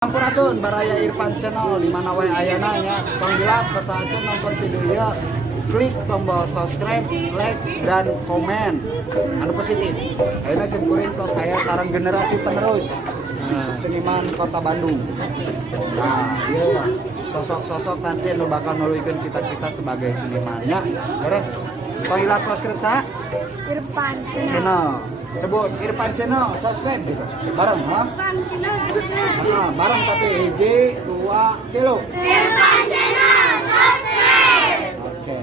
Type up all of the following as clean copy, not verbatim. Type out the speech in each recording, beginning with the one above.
Sampurasun Baraya Irfan Channel di mana wae ayana nya panggilap serta aja nonton video klik tombol subscribe, like dan komen anu positif. Ayeuna simkuring tos aya sareng generasi penerus seniman Kota Bandung. Nah, iya sosok-sosok nanti lo bakal nuluykeun kita sebagai senimannya. Beres. Panggilap subscribe sa Irfan Channel. channel. Sebut Irfan Channel subscribe gitu. Bareng, ha? Irfan Channel. Nah, bareng tapi hiji, dua, tilu. Irfan Channel subscribe. Oke.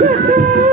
Yes, sir.